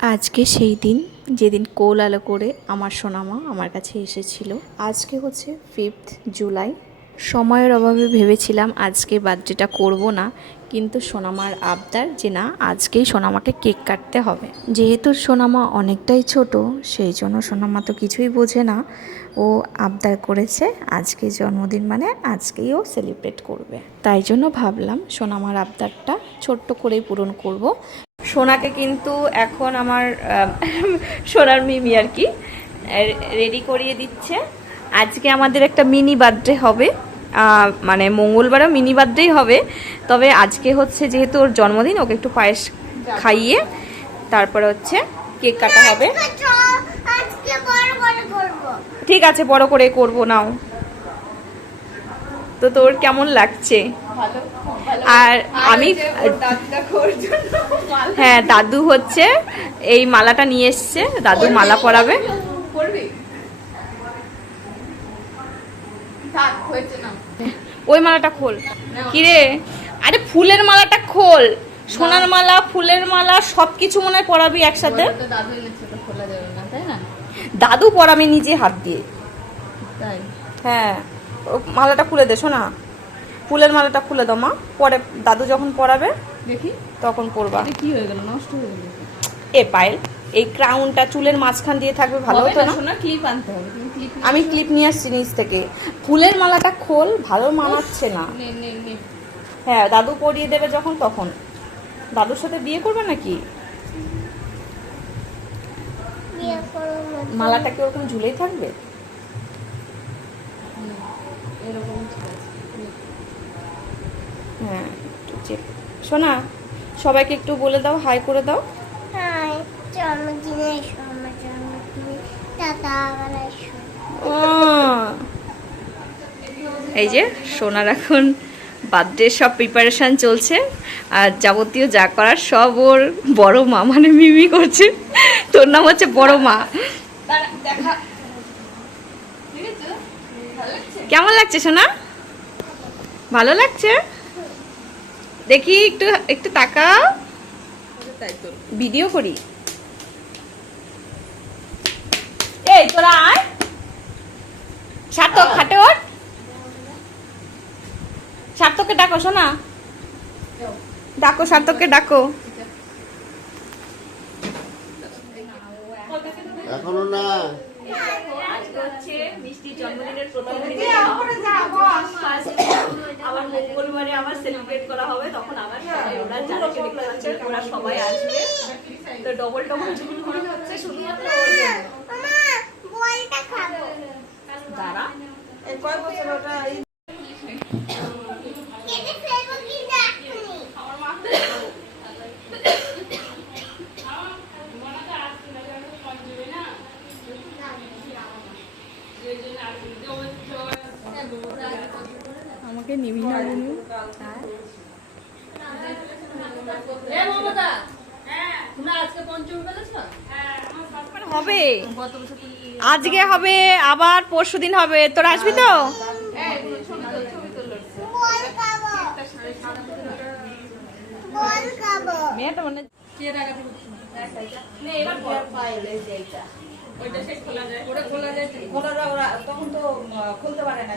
আজকে সেই দিন যেদিন কোল আলো করে আমার সোনামা আমার কাছে এসেছিল। আজকে হচ্ছে 5th জুলাই। সময়ের অভাবে ভেবেছিলাম আজকে বার্থডেটা করব না, কিন্তু সোনামার আবদার যে না, আজকেই সোনামাকে কেক কাটতে হবে। যেহেতু সোনামা অনেকটাই ছোট, সেই জন্য সোনামা তো কিছুই বোঝে না। ও আবদার করেছে আজকে জন্মদিন, মানে আজকেই ও সেলিব্রেট করবে। তাই জন্য ভাবলাম সোনামার আবদারটা ছোট্ট করেই পূরণ করব। সোনাকে কিন্তু এখন আমার সোনার মিমি আর কি রেডি করিয়ে দিচ্ছে। আজকে আমাদের একটা মিনি বার্থডে হবে, মানে মঙ্গলবারও মিনি বার্থডেই হবে। তবে আজকে হচ্ছে যেহেতু ওর জন্মদিন, ওকে একটু পায়েস খাইয়ে তারপরে হচ্ছে কেক কাটা হবে। ঠিক আছে, বড় করে করব। নাও তো, তোর কেমন লাগছে? আর আমি হ্যাঁ, দাদু হচ্ছে এই মালাটা নিয়ে এসছে, দাদু মালা পরাবে। ওই মালাটা খোল। কিরে, আরে ফুলের মালাটা খোল। সোনার মালা, ফুলের মালা সবকিছু মনে হয় পরাবি একসাথে। দাদু পরাবে নিজে হাত দিয়ে। হ্যাঁ, মালাটা খুলে দে সোনা, ফুলের মালাটা খুলে দাও মা, পরে দাদু যখন পরাবে দেখি তখন পরবা। কি হয়ে গেল, নষ্ট হয়ে গেল? এ পায়েল, এই ক্রাউনটা চুলের মাঝখান দিয়ে থাকবে, ভালো হতো না? সোনা ক্লিপ আনতে হবে। আমি ক্লিপ নিয়ে আসছি নিচ থেকে। ফুলের মালাটা খোল, ভালো মানাচ্ছে না। হ্যাঁ, দাদু পরিয়ে দেবে যখন তখন। দাদুর সাথে বিয়ে করবে নাকি? মালাটা কি ওরকম ঝুলেই থাকবে? হ্যাঁ, শোনা, সবাইকে একটু বলে দাও, হাই করে দাও। হাই, জন্মদিনে এই যে সোনার এখন বার্থডে সব প্রিপারেশন চলছে, আর যাবতীয় যা করার সব ওর বড় মা মানে মিমি করছে। তোর নাম হচ্ছে বড় মা। কেমন লাগছে সোনা? ভালো লাগছে? দেখি একটু একটু তাকাও, ভিডিও করি। এই তোরা আয়, সার্থক খাটে ওঠ। সার্থককে ডাকো সোনা, ডাকো সার্থককে ডাকো। এখনো না। আজকে হচ্ছে মিষ্টির জন্মদিনের প্রথম দিন। আবার মঙ্গলবারে আবার সেলিব্রেট করা হবে, তখন আবার ওরা যারা দেখতে পাচ্ছে ওরা সবাই আসবে। তো ডবল ডবল ঝুল করে হচ্ছে শুধুমাত্র ওর জন্য। বলটা খাবো দাঁড়া, এই কয় বছর ওটা কেটে ফেলবো কি দেখনি আমার মা। আমাকে নিবি না বলু? হবে, আজকে হবে, আবার পরশুদিন হবে। তোরা আসবি তো? মেয়েটা মানে তখন তো খুলতে পারে না।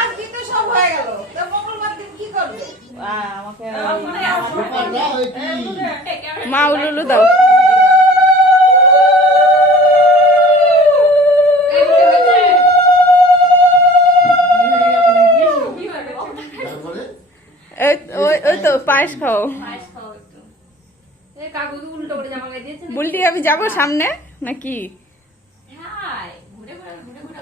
আজকে তো সব হয়ে গেল, মঙ্গলবার দিন কি করবে? আমাকে মা উলুলু দাও। ওই তো পায়েস খাও। বুলটি আমি যাবো সামনে নাকি?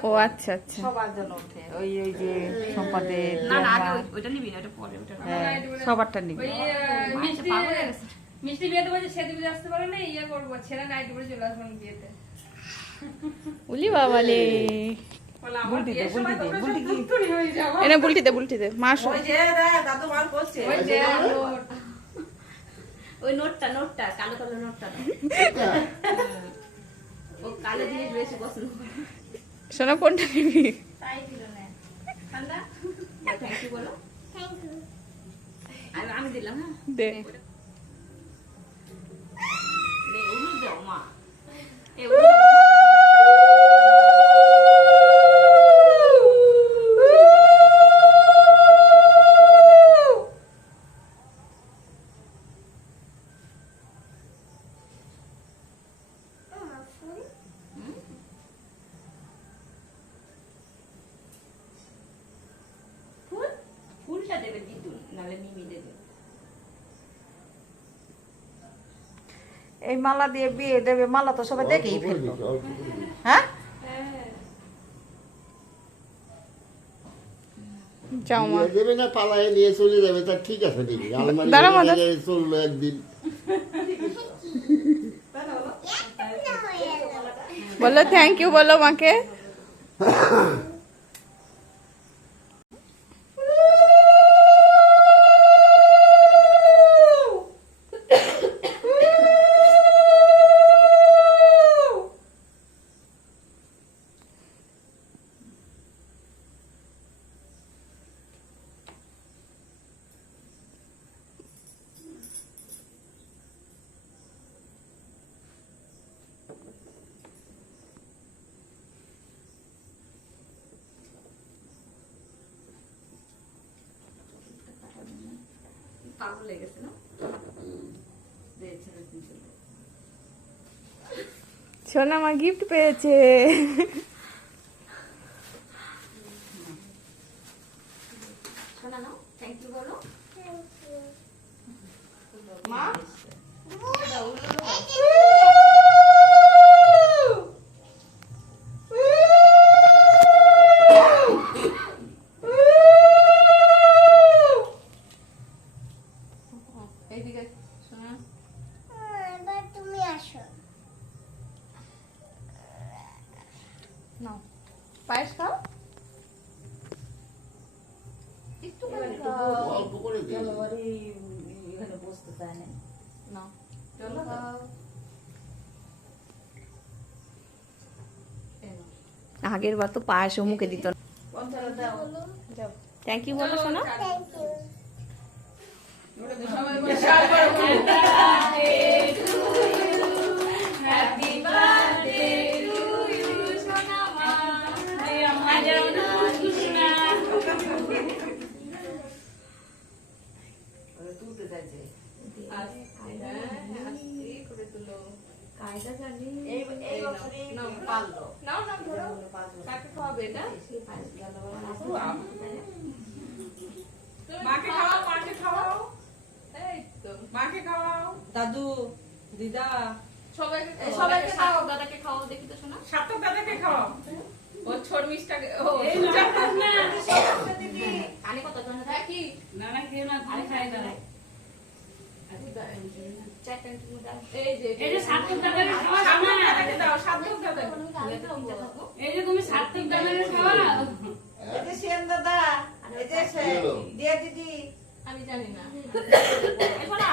ও আচ্ছা আচ্ছা, সবার জন্য ওঠে ওই ওই যে সম্পাদের। না না, আগে ওইটা নিবি না, ওটা পরে। ওটা সবারটা নিবি। মিষ্টি বিয়েতে বলছে সেদিন আসতে পারে না, ইয়ে করবো ছেলে নাইট করে চলে আসবেন বিয়েতে। উলি বাবালে, বুলটি দে, বুলটি দে, বুলটি কি এনে বুলটি দে, বুলটি দে। মা ওই যে দাদু মার করছে, ওই যে ওই নোটটা নোটটা কালো কালো নোটটা ও কালো জিনিস বেশি পছন্দ করে। সোনা কোনটা নিবি? তাই দিল না ঠান্ডা। থ্যাংক ইউ বলো। Thank you. আমি দিলাম। হ্যাঁ দে এগুলো দাও মা। ফুলটা দেবে দিদুন, নাহলে মিমি দেবে। এই মালা দিয়ে বিয়ে দেবে, মালা তো সবাই দেখেই ফেললো। হ্যাঁ যাও মা দেবে না, পালায় নিয়ে চলে যাবে, তার ঠিক আছে নাকি? আলমারি দাঁড়া মা, ভেঙে গিয়ে চললো একদিন। বলো থ্যাংক ইউ বলো মাকে। পাগল লেগেছে না? ছেড়ে দিয়েছিল। সোনা মা গিফট পেয়েছে। শোনা নাও, থ্যাংক ইউ বলো। মা এইদিকে শোনা। এবার তুমি আসো। নাও পায়েস খাও। একটু করে খাও। অল্প করে দে। এখানে বসতে চায় না। নাও চলো খাও। আগের বার তো পায়েসও মুখে দিত না। পঞ্চাশ দাও। থ্যাংক ইউ বলো সোনা। Thank you. সবাই বিশাল বড় হ্যাপি বার্থডে টু ইউ সোনা মা। আমাদের সোনা। ওরা তুলতে চাইছে। আস্তে করে তুলো। কায়দা জানি। এই বছরই পারলো। নাও নাও ধরো। কাকে খাওয়াবে এটা? মাকে খাওয়াও, মাকে খাওয়াও। এই তো মাকে খাওয়াও। দাদু দিদা সবাইকে খাওয়াও। সবাইকে খাও, দাদাকে খাও, দেখি তো শোনা। সাতক দাদাকে খাওয়াও। ও ছোট মিষ্টাকে ও কানে কত জন হ্যাঁ কি না না কেউ না ঘরে খাই দাঁড়ায়। চারটা দাও। এই যে এই যে সাতক দাদাকে খাওয়া সাতক দাদাকে দাও, সাতক দাদাকে। এই যে তুমি সাতক দাদাকে খাওয়া। এই যে সেন দাদা, এই যে দিয়া দিদি। আমি জানি না। এখন না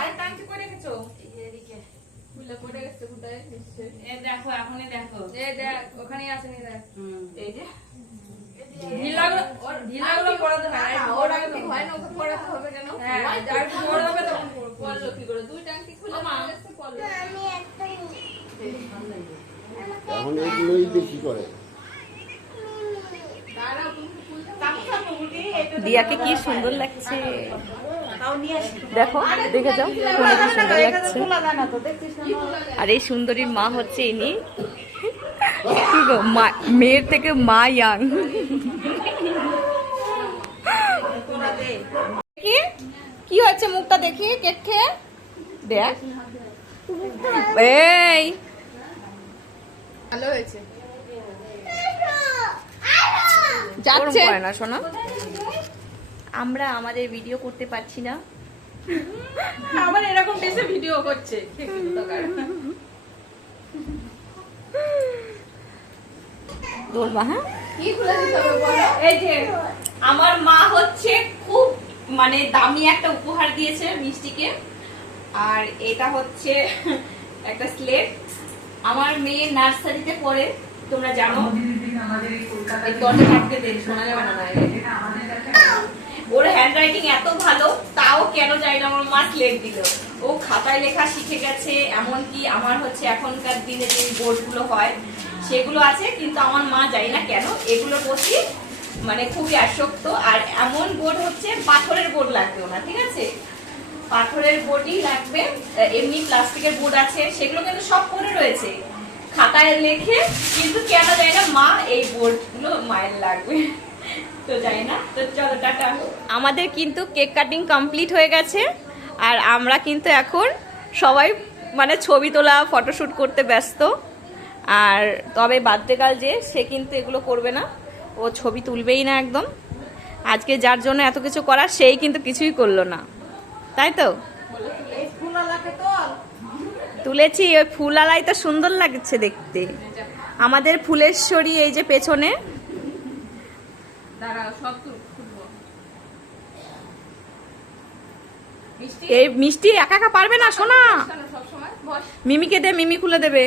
আরে টাংটি করে রেখেছো? এদিকে খুলে পড়ে গেছে কোথায় নিশ্চয়ই। এই দেখো, এখনই দেখো। এই দেখ ওখানেই আছে নি দেখ। এই যে ঢিলাগুলো ওর ঢিলাগুলো পড়াতে হয় না। ওর আগে তো হয় না, ওকে পড়াতে হবে কেন? হ্যাঁ, যার বড় হবে তখন পড়লো কি করে? দুই টাংটি খুলে পড়ে গেছে পড়লো। আমি একটা এখন এগুলোই বেশি করে। দাঁড়াও তুমি খুলতে দিয়াকে কি সুন্দর লাগছে। তাও নিয়ে আসি। দেখো দেখে যাও কোনটা কি সুন্দর লাগছে। খোলা যায় না তো, দেখছিস না? আর এই সুন্দরীর মা হচ্ছে ইনি। কি গো, মেয়ের থেকে মা ইয়াং। কি কি হচ্ছে মুখটা দেখি কেক খেয়ে দেখ। এই ভালো হয়েছে। যাচ্ছে না শোনা, আমরা আমাদের ভিডিও করতে পারছি না। আবার এরকম দেশে ভিডিও করছে। তোর মা, হ্যাঁ কি খুলে দিতে হবে বলো? এই যে আমার মা হচ্ছে খুব মানে দামি একটা উপহার দিয়েছে মিষ্টিকে। আর এটা হচ্ছে একটা স্লেট। আমার মেয়ে নার্সারিতে পড়ে, তোমরা জানো। এই দরজা আটকে দে, শোনা যাবে না। ওর হ্যান্ড রাইটিং এত ভালো, তাও কেন জানি না আমার মা স্লেট দিল। ও খাতায় লেখা শিখে গেছে, এমনকি আমার হচ্ছে এখনকার দিনে যে বোর্ডগুলো হয় সেগুলো আছে, কিন্তু আমার মা জানি না কেন এগুলোর প্রতি মানে খুবই আসক্ত। আর এমন বোর্ড হচ্ছে পাথরের বোর্ড লাগবে ওনার, ঠিক আছে, পাথরের বোর্ডই লাগবে। এমনি প্লাস্টিকের বোর্ড আছে, সেগুলো কিন্তু সব পড়ে রয়েছে, খাতায় লেখে, কিন্তু কেন জানি না মা এই বোর্ডগুলো মায়ের লাগবে। তো জানি না, তো চলো টাটা। আমাদের কিন্তু কেক কাটিং কমপ্লিট হয়ে গেছে, আর আমরা কিন্তু এখন সবাই মানে ছবি তোলা ফটোশ্যুট করতে ব্যস্ত। আর তবে বার্থডে গার্ল যে, সে কিন্তু এগুলো করবে না, ও ছবি তুলবেই না একদম। আজকে যার জন্য এত কিছু করা, সেই কিন্তু কিছুই করলো না, তাই তো? এই ফুলালাকে তোল। তুলেছি, ওই ফুল আলাই তো সুন্দর লাগছে দেখতে। আমাদের ফুলেশ্বরী এই যে পেছনে, দাঁড়াও সব খুলবো। মিষ্টি এই মিষ্টি একা একা পারবে না, শোনা, সব সময় বস। মিমিকে দে, মিমি খুলে দেবে।